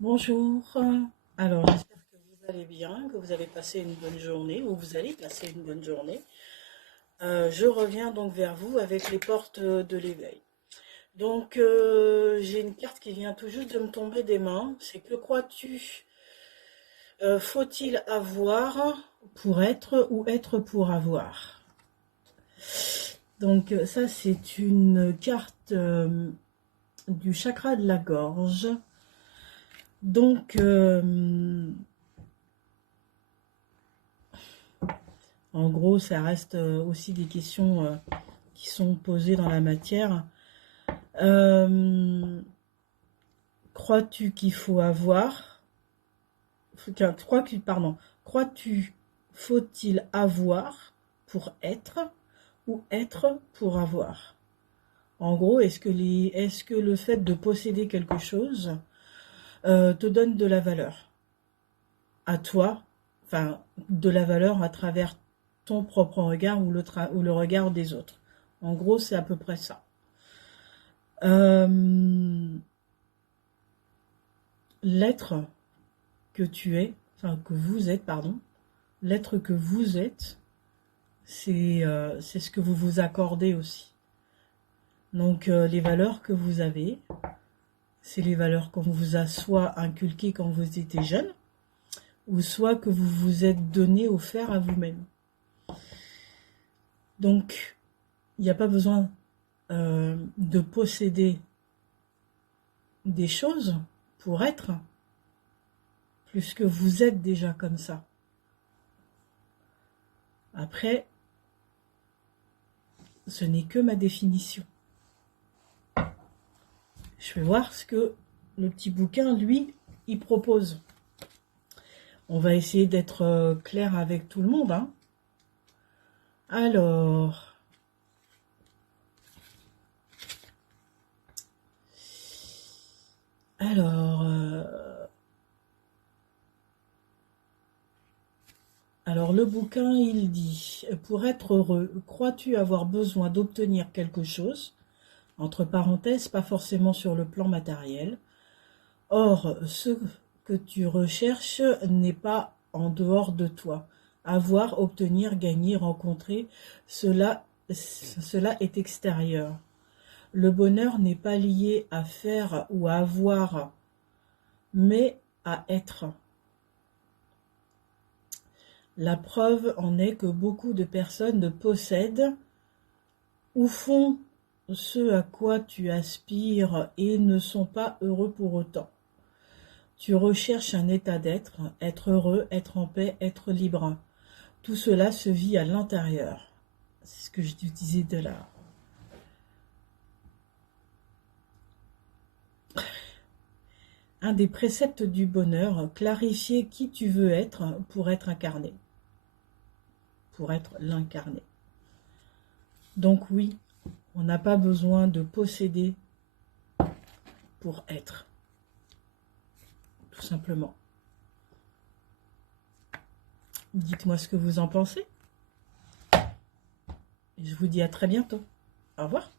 Bonjour. Alors, j'espère que vous allez bien, que vous avez passé une bonne journée ou vous allez passer une bonne journée. Je reviens donc vers vous avec les portes de l'éveil. Donc, j'ai une carte qui vient tout juste de me tomber des mains. C'est que crois-tu? Faut-il avoir pour être ou être pour avoir? Donc, ça, c'est une carte du chakra de la gorge. Donc, en gros, ça reste aussi des questions qui sont posées dans la matière. Euh, Crois-tu qu'il faut avoir, crois-tu faut-il avoir pour être ou être pour avoir? En gros, est-ce que le fait de posséder quelque chose te donne de la valeur à toi, enfin de la valeur à travers ton propre regard ou le regard des autres. En gros, c'est à peu près ça. Euh, L'être que tu es, enfin que vous êtes, pardon, l'être que vous êtes, c'est ce que vous vous accordez aussi. Donc les valeurs que vous avez, c'est les valeurs qu'on vous a soit inculquées quand vous étiez jeune, ou soit que vous vous êtes donné, offert à vous-même. Donc, il n'y a pas besoin de posséder des choses pour être, puisque vous êtes déjà comme ça. Après, ce n'est que ma définition. Je vais voir ce que le petit bouquin, lui, il propose. On va essayer d'être clair avec tout le monde. Hein. Alors, alors, euh, alors le bouquin, il dit, pour être heureux, crois-tu avoir besoin d'obtenir quelque chose? Entre parenthèses, pas forcément sur le plan matériel. Or, ce que tu recherches n'est pas en dehors de toi. Avoir, obtenir, gagner, rencontrer, cela est extérieur. Le bonheur n'est pas lié à faire ou à avoir, mais à être. La preuve en est que beaucoup de personnes possèdent ou font ce à quoi tu aspires et ne sont pas heureux pour autant. Tu recherches un état d'être, être heureux, être en paix, être libre. Tout cela se vit à l'intérieur. C'est ce que je te disais de là. Un des préceptes du bonheur, clarifier qui tu veux être pour être incarné. Pour être l'incarné. Donc oui, on n'a pas besoin de posséder pour être. Tout simplement. Dites-moi ce que vous en pensez. Et je vous dis à très bientôt. Au revoir.